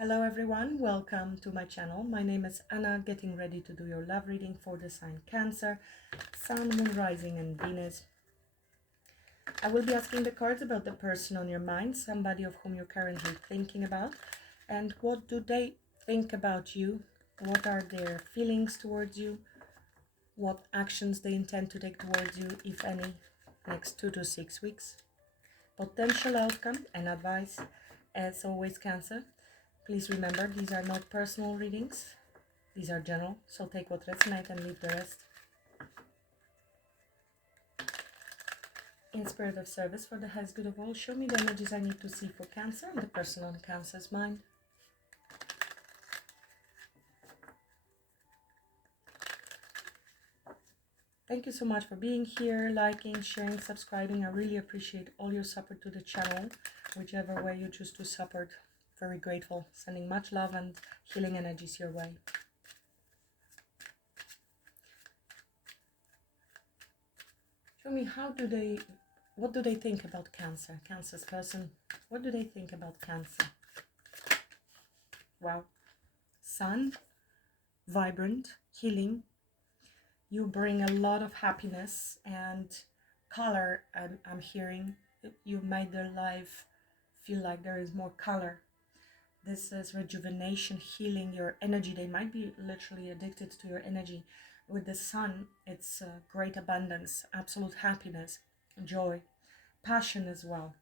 Hello everyone, welcome to my channel. My name is Anna, getting ready to do your love reading for the sign Cancer, Sun, Moon, Rising and Venus. I will be asking the cards about the person on your mind, somebody of whom you're currently thinking about, and what do they think about you, what are their feelings towards you, what actions they intend to take towards you, if any, next 2 to 6 weeks. Potential outcome and advice, as always, Cancer. Please remember, these are not personal readings. These are general, so take what resonates and leave the rest. In spirit of service for the highest good of all, show me the images I need to see for Cancer and the person on Cancer's mind. Thank you so much for being here, liking, sharing, subscribing. I really appreciate all your support to the channel, whichever way you choose to support. Very grateful. Sending much love and healing energies your way. Show me what do they think about Cancer? Cancer's person, what do they think about Cancer? Wow. Sun, vibrant, healing. You bring a lot of happiness and color. I'm hearing you made their life feel like there is more color. This is rejuvenation, healing, your energy. They might be literally addicted to your energy. With the Sun, it's great abundance, absolute happiness, joy, passion as well.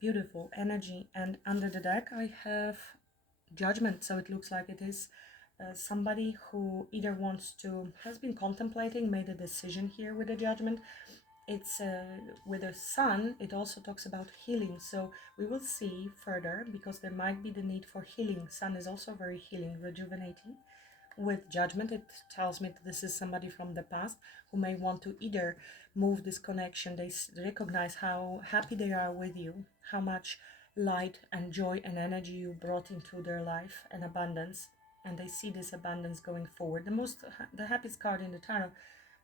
Beautiful energy. And under the deck I have Judgment, so it looks like it is somebody who either has been contemplating, made a decision here with the Judgment. It's with the Sun, it also talks about healing, so we will see further, because there might be the need for healing. Sun is also very healing, rejuvenating. With Judgment, it tells me that this is somebody from the past who may want to either move this connection. They recognize how happy they are with you, how much light and joy and energy you brought into their life, and abundance, and they see this abundance going forward. The happiest card in the tarot,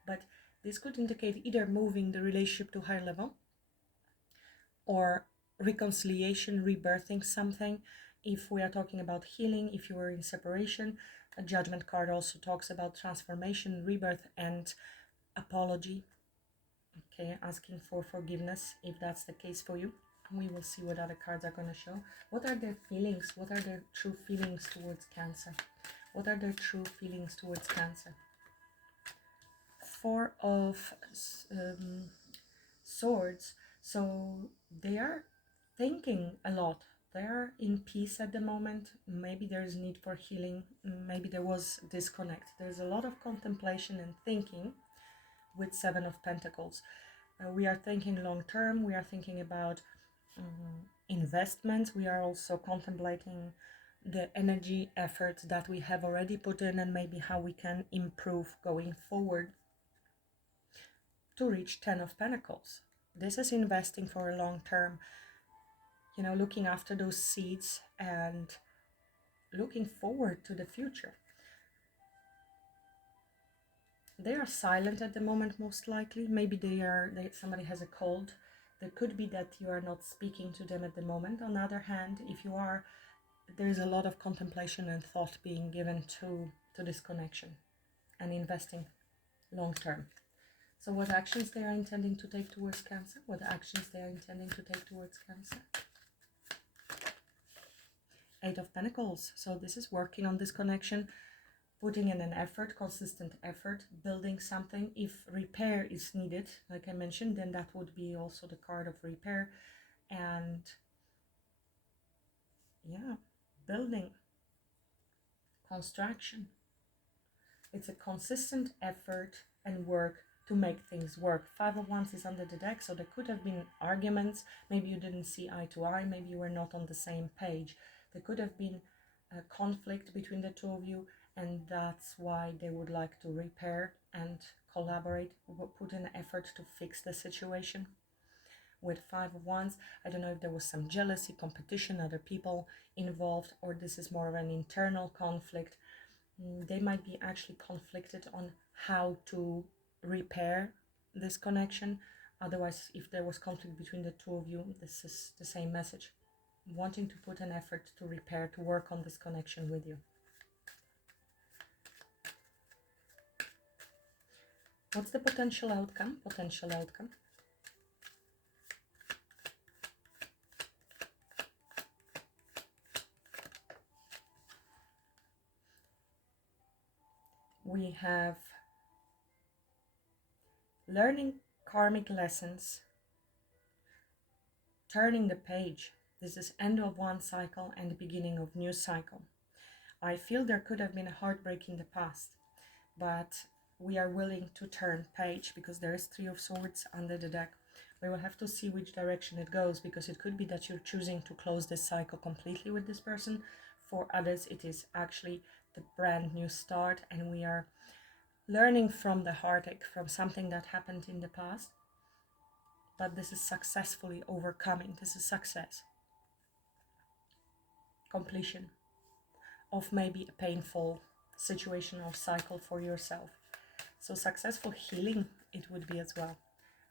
but this could indicate either moving the relationship to higher level or reconciliation, rebirthing something. If we are talking about healing, if you were in separation, a Judgment card also talks about transformation, rebirth and apology. Okay, asking for forgiveness if that's the case for you. We will see what other cards are going to show. What are their feelings? What are their true feelings towards Cancer? What are their true feelings towards Cancer? Four of Swords. So they are thinking a lot. They are in peace at the moment. Maybe there is need for healing. Maybe there was disconnect. There's a lot of contemplation and thinking with Seven of Pentacles. We are thinking long term. We are thinking about investments. We are also contemplating the energy efforts that we have already put in and maybe how we can improve going forward to reach Ten of Pentacles. This is investing for a long term, you know, looking after those seeds and looking forward to the future. They are silent at the moment, most likely. Maybe somebody has a cold. There could be that you are not speaking to them at the moment. On the other hand, if you are, there's a lot of contemplation and thought being given to this connection and investing long term. So what actions they are intending to take towards Cancer? What actions they are intending to take towards Cancer? Eight of Pentacles. So this is working on this connection, putting in an effort, consistent effort, building something. If repair is needed, like I mentioned, then that would be also the card of repair. And yeah, building, construction. It's a consistent effort and work to make things work. Five of Wands is under the deck, so there could have been arguments. Maybe you didn't see eye to eye. Maybe you were not on the same page. There could have been a conflict between the two of you, and that's why they would like to repair and collaborate, put in effort to fix the situation. With Five of Wands, I don't know if there was some jealousy, competition, other people involved, or this is more of an internal conflict. They might be actually conflicted on how to repair this connection. Otherwise, if there was conflict between the two of you, this is the same message. wanting to put an effort to repair, to work on this connection with you. What's the potential outcome? Potential outcome. We have learning karmic lessons, turning the page. This is end of one cycle and the beginning of new cycle. I feel there could have been a heartbreak in the past, but we are willing to turn page because there is Three of Swords under the deck. We will have to see which direction it goes, because it could be that you're choosing to close this cycle completely with this person. For others, it is actually the brand new start, and we are learning from the heartache, from something that happened in the past. But this is successfully overcoming. This is success. Completion of maybe a painful situation or cycle for yourself. So successful healing it would be as well.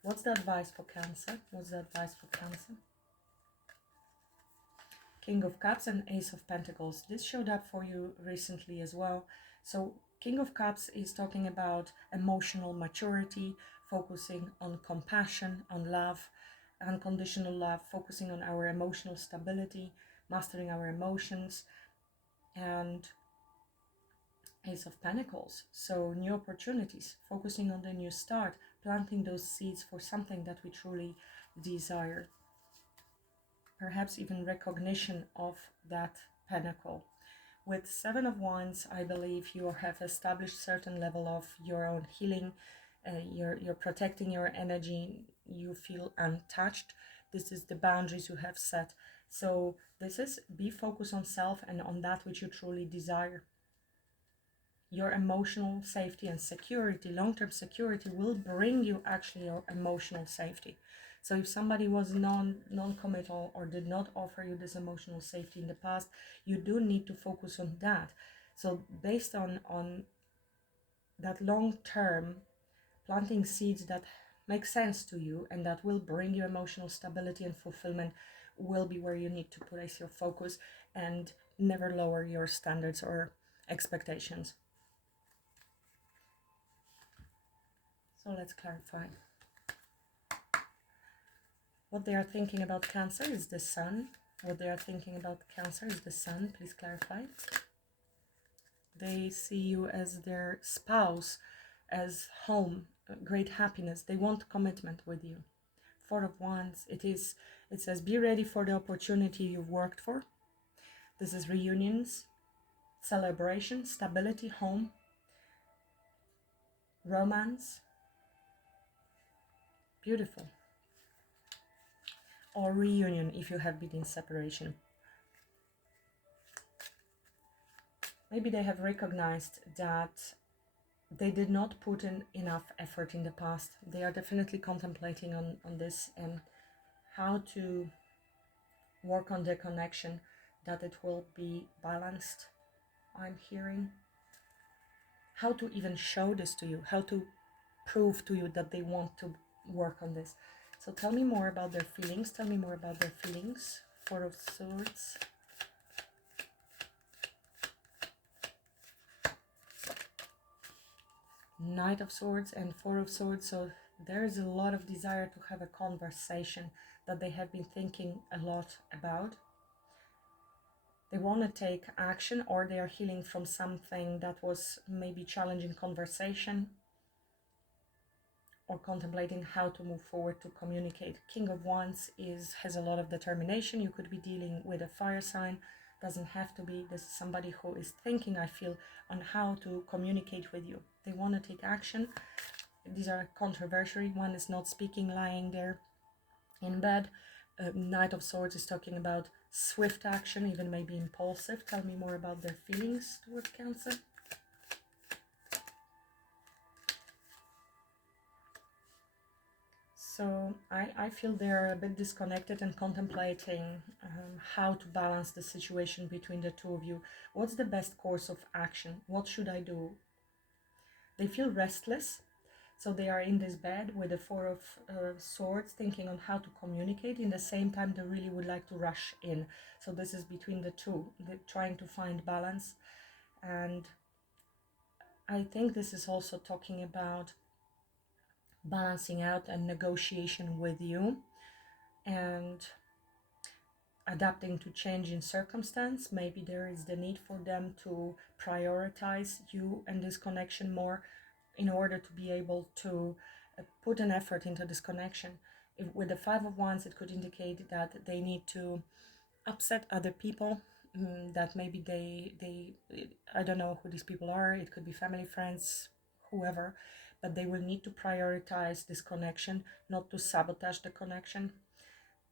What's the advice for Cancer? What's the advice for Cancer? King of Cups and Ace of Pentacles. This showed up for you recently as well. So King of Cups is talking about emotional maturity, focusing on compassion, on love, unconditional love, focusing on our emotional stability, mastering our emotions. And Ace of Pentacles, so new opportunities, focusing on the new start, planting those seeds for something that we truly desire. Perhaps even recognition of that pentacle. With Seven of Wands, I believe you have established certain level of your own healing. You're protecting your energy. You feel untouched. This is the boundaries you have set. So this is be focused on self and on that which you truly desire. Your emotional safety and security, long-term security, will bring you actually your emotional safety. So if somebody was non-committal or did not offer you this emotional safety in the past, you do need to focus on that. So based on that long-term, planting seeds that make sense to you and that will bring you emotional stability and fulfillment will be where you need to place your focus, and never lower your standards or expectations. So let's clarify. What they are thinking about Cancer is the Sun. What they are thinking about Cancer is the Sun. Please clarify. They see you as their spouse, as home, great happiness. They want commitment with you. Four of Wands. It says be ready for the opportunity you've worked for. This is reunions, celebration, stability, home, romance. Beautiful. Or reunion if you have been in separation. Maybe they have recognized that they did not put in enough effort in the past. They are definitely contemplating on this and how to work on the connection, that it will be balanced. I'm hearing how to even show this to you, how to prove to you that they want to work on this. So tell me more about their feelings. Tell me more about their feelings. Four of Swords. Knight of Swords and Four of Swords. So there's a lot of desire to have a conversation that they have been thinking a lot about. They want to take action, or they are healing from something that was maybe challenging conversation, or contemplating how to move forward to communicate. King of Wands has a lot of determination. You could be dealing with a fire sign. Doesn't have to be. This is somebody who is thinking, I feel, on how to communicate with you. They want to take action. These are controversial. One is not speaking, lying there in bed. Knight of Swords is talking about swift action, even maybe impulsive. Tell me more about their feelings towards Cancer. So I feel they're a bit disconnected and contemplating how to balance the situation between the two of you. What's the best course of action? What should I do? They feel restless. So they are in this bed with the Four of Swords, thinking on how to communicate. In the same time, they really would like to rush in. So this is between the two. They're trying to find balance. And I think this is also talking about balancing out and negotiation with you, and adapting to changing circumstance. Maybe there is the need for them to prioritize you and this connection more in order to be able to put an effort into this connection. With the Five of Wands, it could indicate that they need to upset other people, that maybe they I don't know who these people are. It could be family, friends, whoever, but they will need to prioritize this connection, not to sabotage the connection.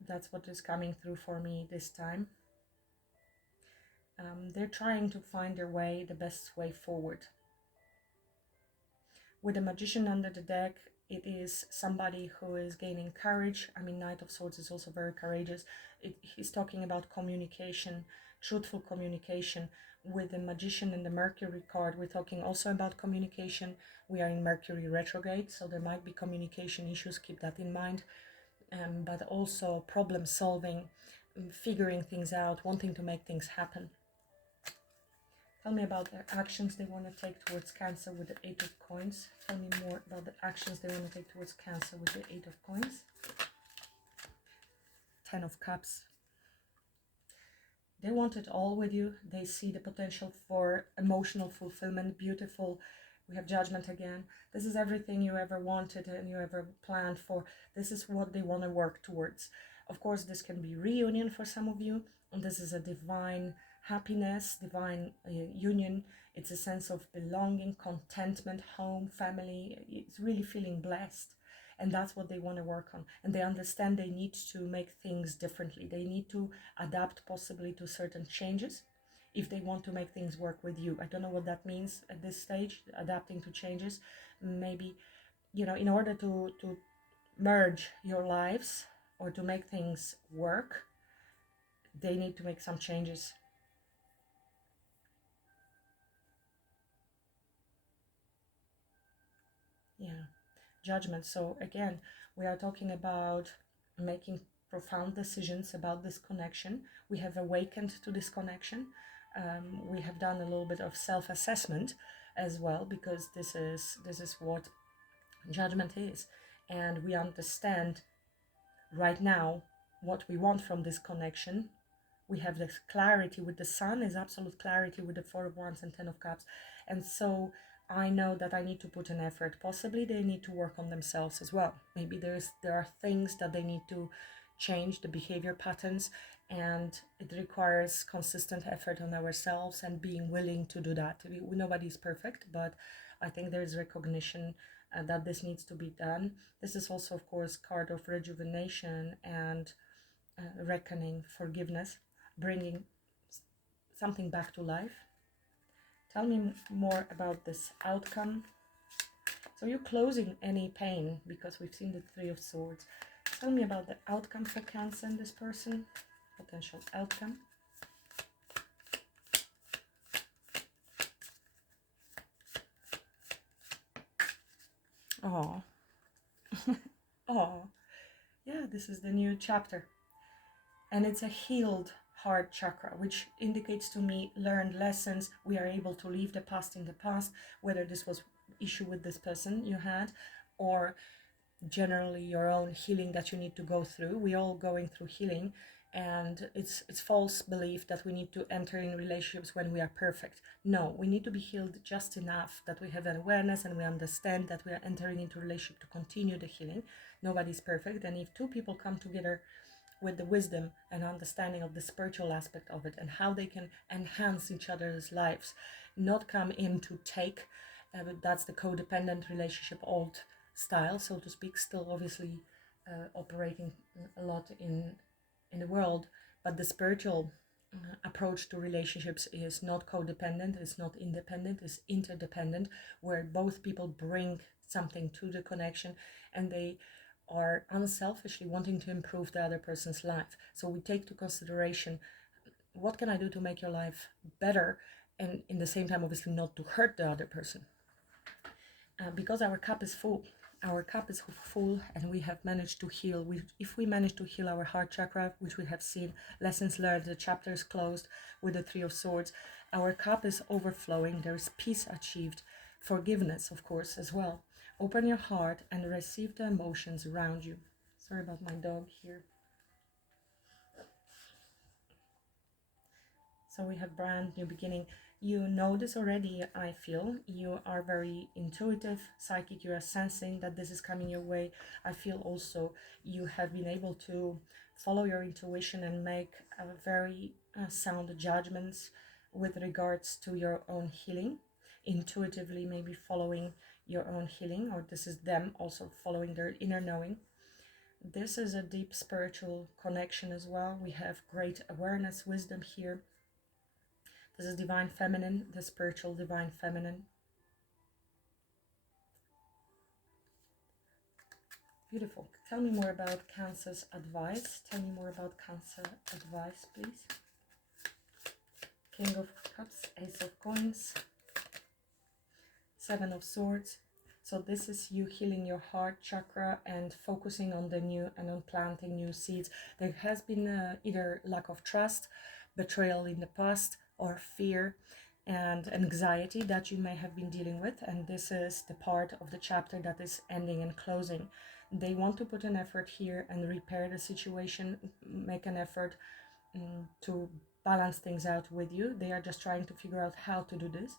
That's what is coming through for me this time. They're trying to find their way, the best way forward. With the Magician under the deck, it is somebody who is gaining courage. I mean, Knight of Swords is also very courageous. He's talking about communication, truthful communication. With the Magician and the Mercury card, we're talking also about communication. We are in Mercury retrograde, so there might be communication issues. Keep that in mind. But also problem solving, figuring things out, wanting to make things happen. Tell me about the actions they want to take towards Cancer with the Eight of Coins. Tell me more about the actions they want to take towards Cancer with the Eight of Coins. Ten of Cups. They want it all with you. They see the potential for emotional fulfillment, beautiful. We have Judgment again. This is everything you ever wanted and you ever planned for. This is what they want to work towards. Of course, this can be reunion for some of you. And this is a divine happiness, divine union. It's a sense of belonging, contentment, home, family. It's really feeling blessed. And that's what they want to work on. And they understand they need to make things differently. They need to adapt possibly to certain changes if they want to make things work with you. I don't know what that means at this stage, adapting to changes. Maybe, you know, in order to merge your lives or to make things work, they need to make some changes. Yeah. Judgment. So again, we are talking about making profound decisions about this connection. We have awakened to this connection. We have done a little bit of self-assessment as well, because this is what judgment is, and we understand right now what we want from this connection. We have this clarity with the Sun, is absolute clarity with the Four of Wands and Ten of Cups, and so I know that I need to put an effort. Possibly they need to work on themselves as well. Maybe there are things that they need to change, the behavior patterns, and it requires consistent effort on ourselves and being willing to do that. Nobody's perfect, but I think there's recognition that this needs to be done. This is also, of course, card of rejuvenation and reckoning, forgiveness, bringing something back to life. Tell me more about this outcome. So you're closing any pain, because we've seen the Three of Swords. Tell me about the outcome for Cancer and this person. Potential outcome. Oh. Oh. Yeah, this is the new chapter. And it's a healed heart chakra, which indicates to me learned lessons. We are able to leave the past in the past, whether this was issue with this person you had, or generally your own healing that you need to go through. We're all going through healing, and it's false belief that we need to enter in relationships when we are perfect. No, we need to be healed just enough that we have an awareness and we understand that we are entering into a relationship to continue the healing. Nobody's perfect, and if two people come together with the wisdom and understanding of the spiritual aspect of it and how they can enhance each other's lives, not come in to take, that's the codependent relationship, old style, so to speak, still obviously operating a lot in the world, but the spiritual approach to relationships is not codependent, it's not independent, it's interdependent, where both people bring something to the connection and they are unselfishly wanting to improve the other person's life. So we take to consideration, what can I do to make your life better, and in the same time obviously not to hurt the other person, because our cup is full. our cup is full and we have managed to heal. If we manage to heal our heart chakra, which we have seen, lessons learned, the chapter is closed with the Three of Swords, our cup is overflowing, there is peace achieved, forgiveness, of course, as well. Open your heart and receive the emotions around you. Sorry about my dog here. So we have brand new beginning. You know this already, I feel. You are very intuitive, psychic. You are sensing that this is coming your way. I feel also you have been able to follow your intuition and make very sound judgments with regards to your own healing. Intuitively, maybe following your own healing, or this is them also following their inner knowing. This is a deep spiritual connection as well. We have great awareness, wisdom here. This is divine feminine, the spiritual divine feminine. Beautiful. Tell me more about Cancer's advice. Tell me more about Cancer advice, please. King of Cups, Ace of Coins, Seven of Swords. So this is you healing your heart chakra and focusing on the new and on planting new seeds. There has been either lack of trust, betrayal in the past, or fear and anxiety that you may have been dealing with, and this is the part of the chapter that is ending and closing. They want to put an effort here and repair the situation, make an effort to balance things out with you. They are just trying to figure out how to do this.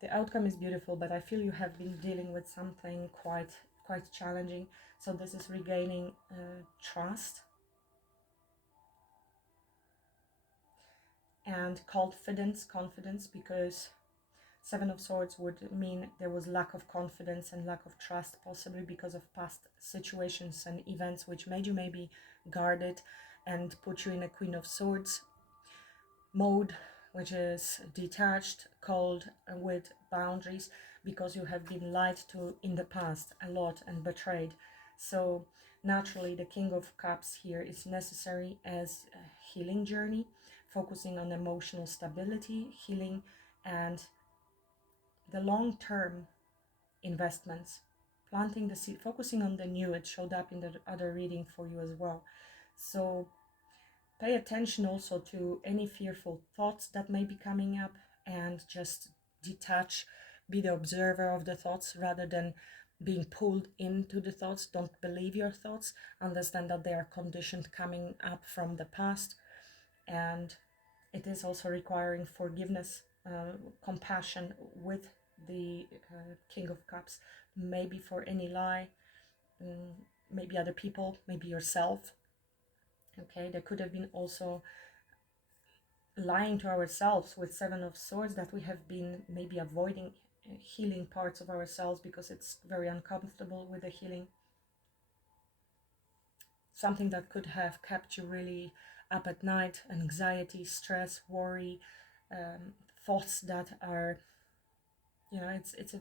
The outcome is beautiful, but I feel you have been dealing with something quite challenging. So this is regaining trust and confidence, because Seven of Swords would mean there was lack of confidence and lack of trust, possibly because of past situations and events which made you maybe guarded and put you in a Queen of Swords mode, which is detached, cold, with boundaries, because you have been lied to in the past a lot and betrayed. So naturally the King of Cups here is necessary as a healing journey, focusing on emotional stability, healing, and the long-term investments, planting the seed, focusing on the new. It showed up in the other reading for you as well. So pay attention also to any fearful thoughts that may be coming up, and just detach, be the observer of the thoughts rather than being pulled into the thoughts. Don't believe your thoughts, understand that they are conditioned coming up from the past, and it is also requiring forgiveness, compassion with the King of Cups, maybe for any lie, maybe other people, maybe yourself. Okay, there could have been also lying to ourselves with Seven of Swords, that we have been maybe avoiding healing parts of ourselves because it's very uncomfortable with the healing. Something that could have kept you really up at night, anxiety, stress, worry, thoughts that are, it's a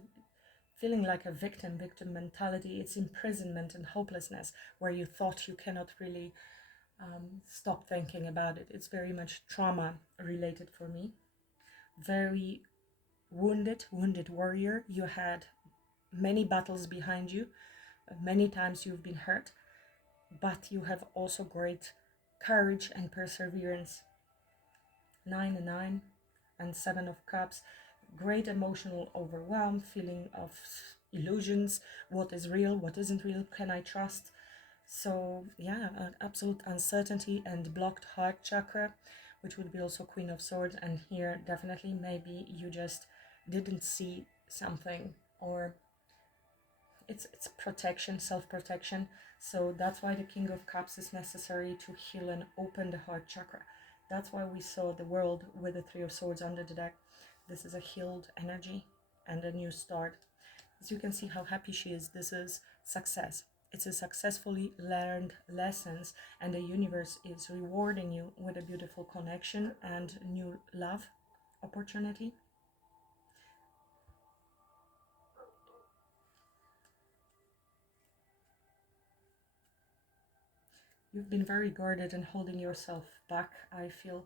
feeling like a victim mentality. It's imprisonment and hopelessness, where you thought you cannot really stop thinking about it. It's very much trauma related for me. Very wounded warrior. You had many battles behind you, many times you've been hurt, but you have also great courage and perseverance. 9 and 9 and 7 of Cups, great emotional overwhelm, feeling of illusions, what is real, what isn't real, can I trust? So yeah, absolute uncertainty and blocked heart chakra, which would be also Queen of Swords. And here definitely maybe you just didn't see something, or it's protection, self-protection. So that's why the King of Cups is necessary to heal and open the heart chakra. That's why we saw the world with the Three of Swords under the deck. This is a healed energy and a new start. As you can see how happy she is, this is success. It's a successfully learned lessons, and the universe is rewarding you with a beautiful connection and new love opportunity. You've been very guarded and holding yourself back, I feel,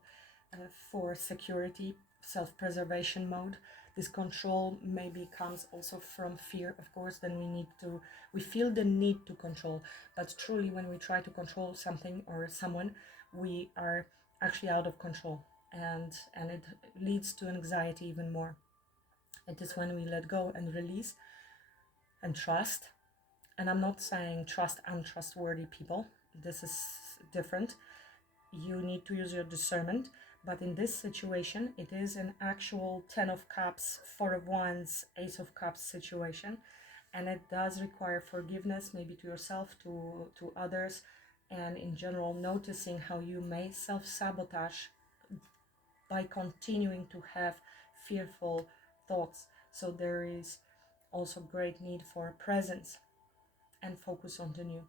for security, self-preservation mode. This control maybe comes also from fear, of course. Then we feel the need to control, but truly when we try to control something or someone, we are actually out of control, and it leads to anxiety even more. It is when we let go and release and trust. And I'm not saying trust untrustworthy people, this is different. You need to use your discernment, but in this situation it is an actual 10 of cups, 4 of wands, ace of cups situation, and it does require forgiveness, maybe to yourself, to others, and in general noticing how you may self-sabotage by continuing to have fearful thoughts. So there is also great need for presence and focus on the new.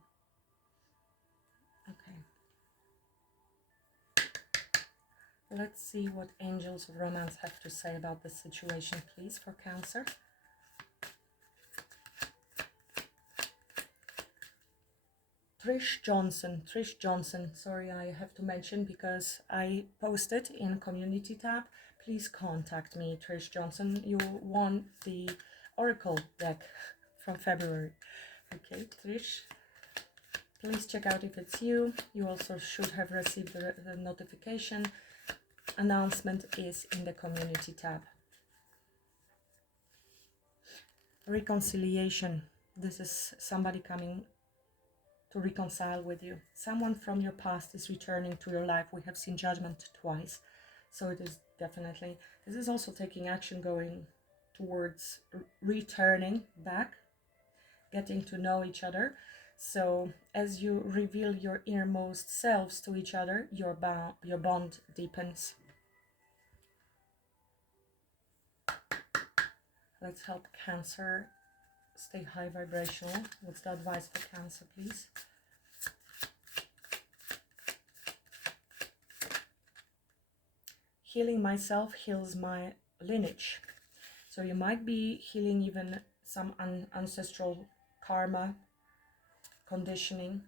Okay. Let's see what angels of romance have to say about this situation, please, for Cancer. Trish Johnson, sorry, I have to mention because I posted in community tab. Please contact me, Trish Johnson. You won the Oracle deck from February. Okay, Trish, please check out if it's you. You also should have received the notification. Announcement is in the community tab. Reconciliation. This is somebody coming to reconcile with you. Someone from your past is returning to your life. We have seen Judgment twice, so it is definitely, this is also taking action, going towards returning back, getting to know each other. So as you reveal your innermost selves to each other, your bond deepens. Let's help Cancer stay high vibrational. What's the advice for Cancer, please? Healing myself heals my lineage. So you might be healing even some ancestral karma, conditioning.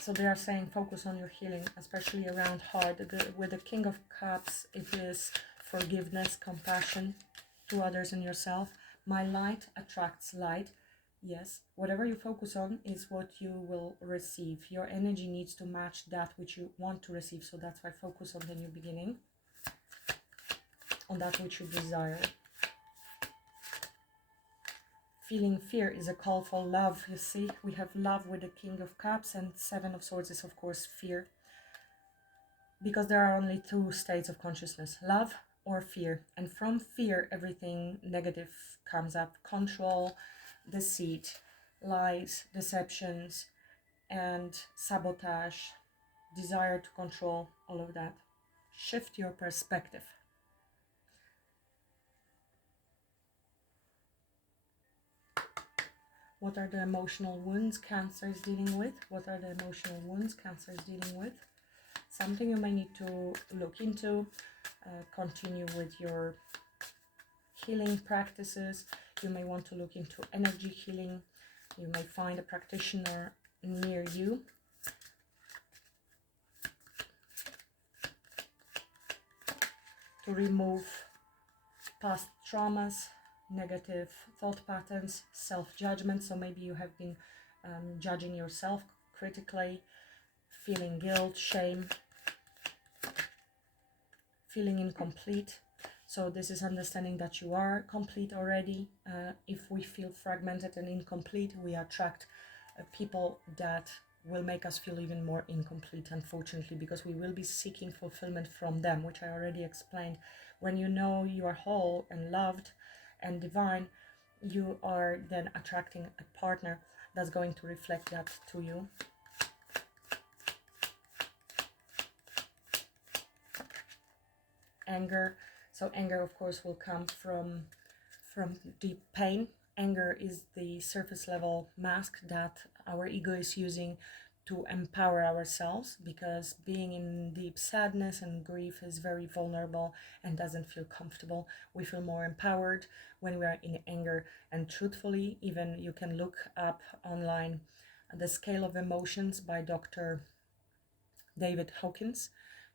So they are saying focus on your healing, especially around heart. With the King of Cups, it is forgiveness, compassion to others and yourself. My light attracts light. Yes, whatever you focus on is what you will receive. Your energy needs to match that which you want to receive. So that's why focus on the new beginning, on that which you desire. Feeling fear is a call for love. You see, we have love with the King of Cups, and Seven of Swords is of course fear. Because there are only two states of consciousness, love or fear. And from fear, everything negative comes up. Control, deceit, lies, deceptions, and sabotage, desire to control, all of that. Shift your perspective. What are the emotional wounds Cancer is dealing with? What are the emotional wounds Cancer is dealing with? Something you may need to look into. Continue with your healing practices. You may want to look into energy healing. You may find a practitioner near you. To remove past traumas, negative thought patterns, self-judgment. So maybe you have been judging yourself critically, feeling guilt, shame, feeling incomplete. So this is understanding that you are complete already. If we feel fragmented and incomplete, we attract people that will make us feel even more incomplete, unfortunately, because we will be seeking fulfillment from them, which I already explained. When you know you are whole and loved and divine, you are then attracting a partner that's going to reflect that to you. Anger. So anger, of course, will come from deep pain. Anger is the surface level mask that our ego is using to empower ourselves, because being in deep sadness and grief is very vulnerable and doesn't feel comfortable. We feel more empowered when we are in anger. And truthfully, even you can look up online the Scale of Emotions by Dr. David Hawkins.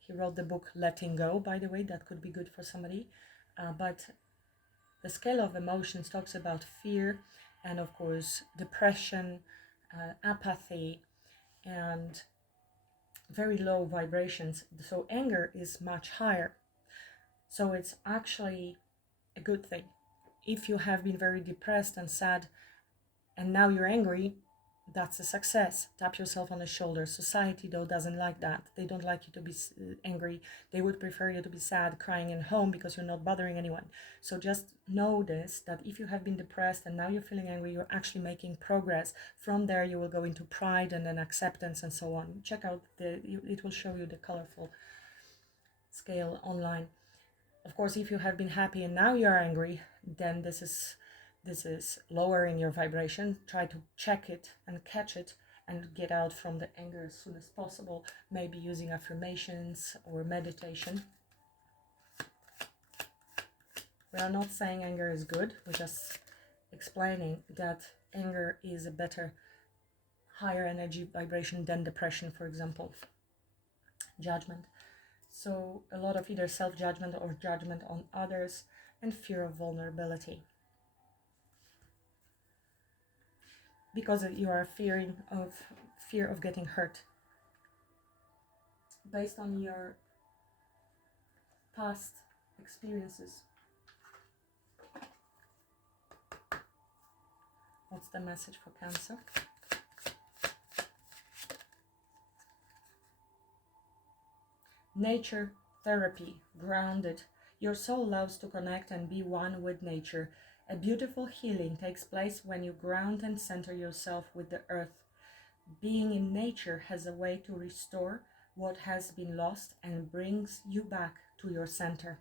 He wrote the book Letting Go, by the way, that could be good for somebody. But the scale of emotions talks about fear and, of course, depression, apathy, and very low vibrations. So anger is much higher. So it's actually a good thing. If you have been very depressed and sad and now you're angry, that's a success. Tap yourself on the shoulder. Society, though, doesn't like that. They don't like you to be angry. They would prefer you to be sad, crying in home, because you're not bothering anyone. So just know this, that if you have been depressed and now you're feeling angry, you're actually making progress. From there, you will go into pride and then acceptance and so on. Check out it will show you the colorful scale online. Of course, if you have been happy and now you're angry, then this is lowering your vibration. Try to check it and catch it and get out from the anger as soon as possible, maybe using affirmations or meditation. We are not saying anger is good, we're just explaining that anger is a better, higher energy vibration than depression, for example. Judgment. So a lot of either self-judgment or judgment on others, and fear of vulnerability. Because you are fear of getting hurt. Based on your past experiences. What's the message for Cancer? Nature, therapy, grounded. Your soul loves to connect and be one with nature. A beautiful healing takes place when you ground and center yourself with the earth. Being in nature has a way to restore what has been lost and brings you back to your center.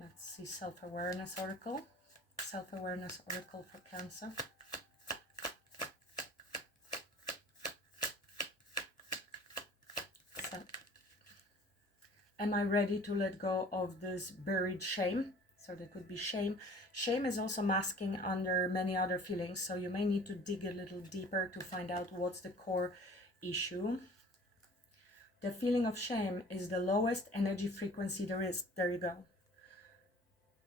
Let's see self-awareness oracle. Self-awareness oracle for Cancer. So, am I ready to let go of this buried shame? So there could be shame. Shame is also masking under many other feelings, so you may need to dig a little deeper to find out what's the core issue. The feeling of shame is the lowest energy frequency there is. There you go.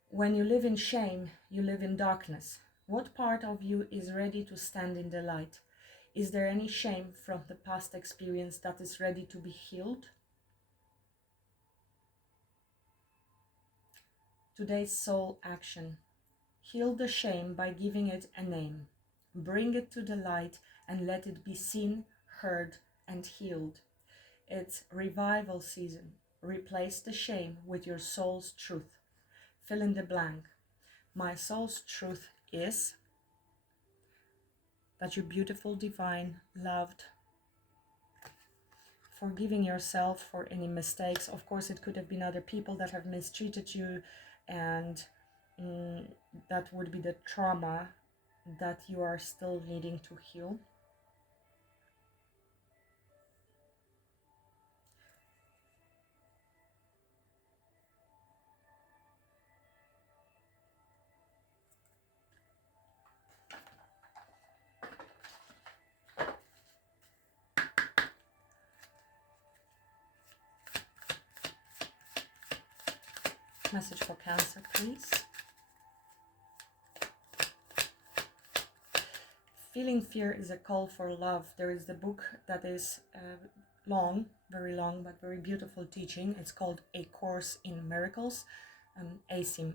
When you live in shame, you live in darkness. What part of you is ready to stand in the light? Is there any shame from the past experience that is ready to be healed? Today's soul action. Heal the shame by giving it a name. Bring it to the light and let it be seen, heard, and healed. It's revival season. Replace the shame with your soul's truth. Fill in the blank. My soul's truth is that you're beautiful, divine, loved. Forgiving yourself for any mistakes. Of course, it could have been other people that have mistreated you, and that would be the trauma that you are still needing to heal. Message for Cancer, please. Feeling fear is a call for love. There is the book that is long, very long, but very beautiful teaching. It's called A Course in Miracles, ASIM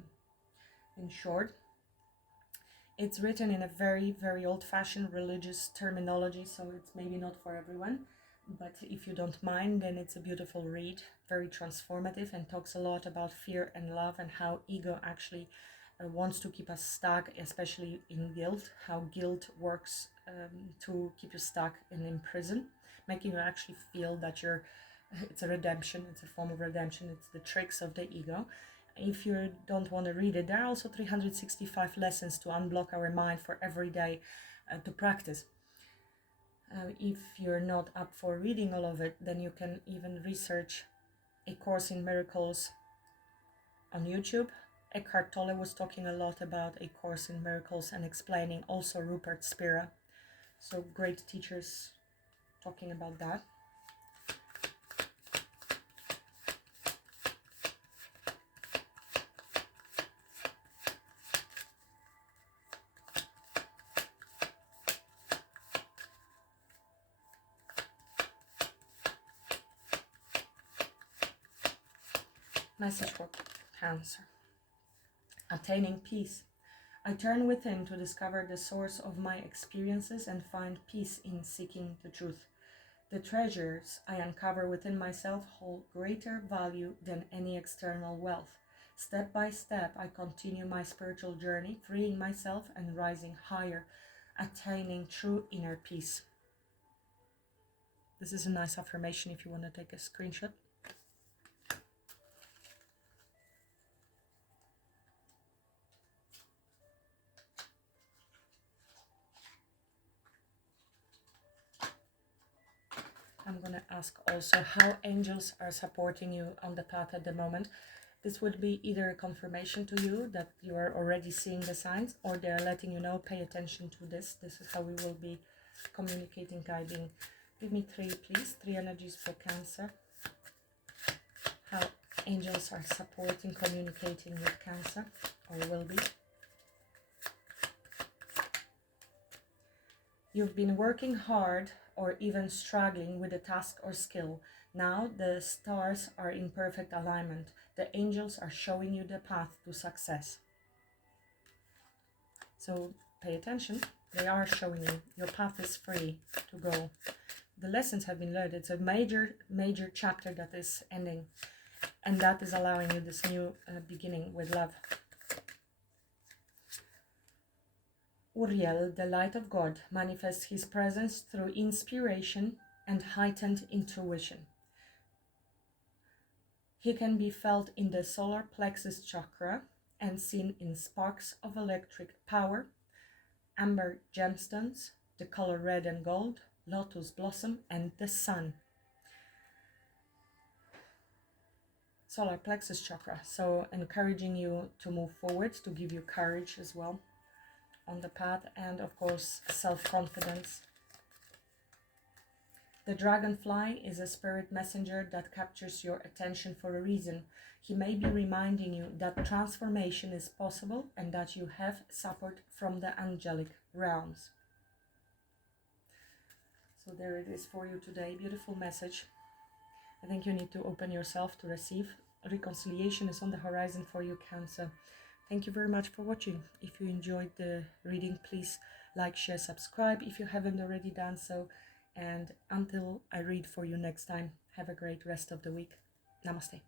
in short. It's written in a very, very old-fashioned religious terminology, so it's maybe not for everyone. But if you don't mind, then it's a beautiful read, very transformative, and talks a lot about fear and love and how ego actually wants to keep us stuck, especially in guilt, how guilt works to keep you stuck and in prison, making you actually feel that it's a redemption, it's a form of redemption, it's the tricks of the ego. If you don't want to read it, there are also 365 lessons to unblock our mind for every day to practice. If you're not up for reading all of it, then you can even research A Course in Miracles on YouTube. Eckhart Tolle was talking a lot about A Course in Miracles and explaining also Rupert Spira. So great teachers talking about that. Message for Cancer. Attaining peace. I turn within to discover the source of my experiences and find peace in seeking the truth. The treasures I uncover within myself hold greater value than any external wealth. Step by step, I continue my spiritual journey, freeing myself and rising higher, attaining true inner peace. This is a nice affirmation if you want to take a screenshot. I'm going to ask also how angels are supporting you on the path at the moment. This would be either a confirmation to you that you are already seeing the signs, or they're letting you know, pay attention to this. This is how we will be communicating, guiding. Give me 3, please. 3 energies for Cancer. How angels are supporting, communicating with Cancer, or will be. You've been working hard or even struggling with a task or skill. Now the stars are in perfect alignment. The angels are showing you the path to success. So pay attention. They are showing you your path is free to go. The lessons have been learned. It's a major chapter that is ending, and that is allowing you this new beginning with love. Uriel, the light of God, manifests his presence through inspiration and heightened intuition. He can be felt in the solar plexus chakra and seen in sparks of electric power, amber gemstones, the color red and gold, lotus blossom, and the sun. Solar plexus chakra, so encouraging you to move forward, to give you courage as well on the path, and of course self-confidence. The dragonfly is a spirit messenger that captures your attention for a reason. He may be reminding you that transformation is possible and that you have support from the angelic realms. So there it is for you today. Beautiful message. I think you need to open yourself to receive. Reconciliation is on the horizon for you, Cancer. Thank you very much for watching. If you enjoyed the reading, please like, share, subscribe if you haven't already done so. And until I read for you next time, have a great rest of the week. Namaste.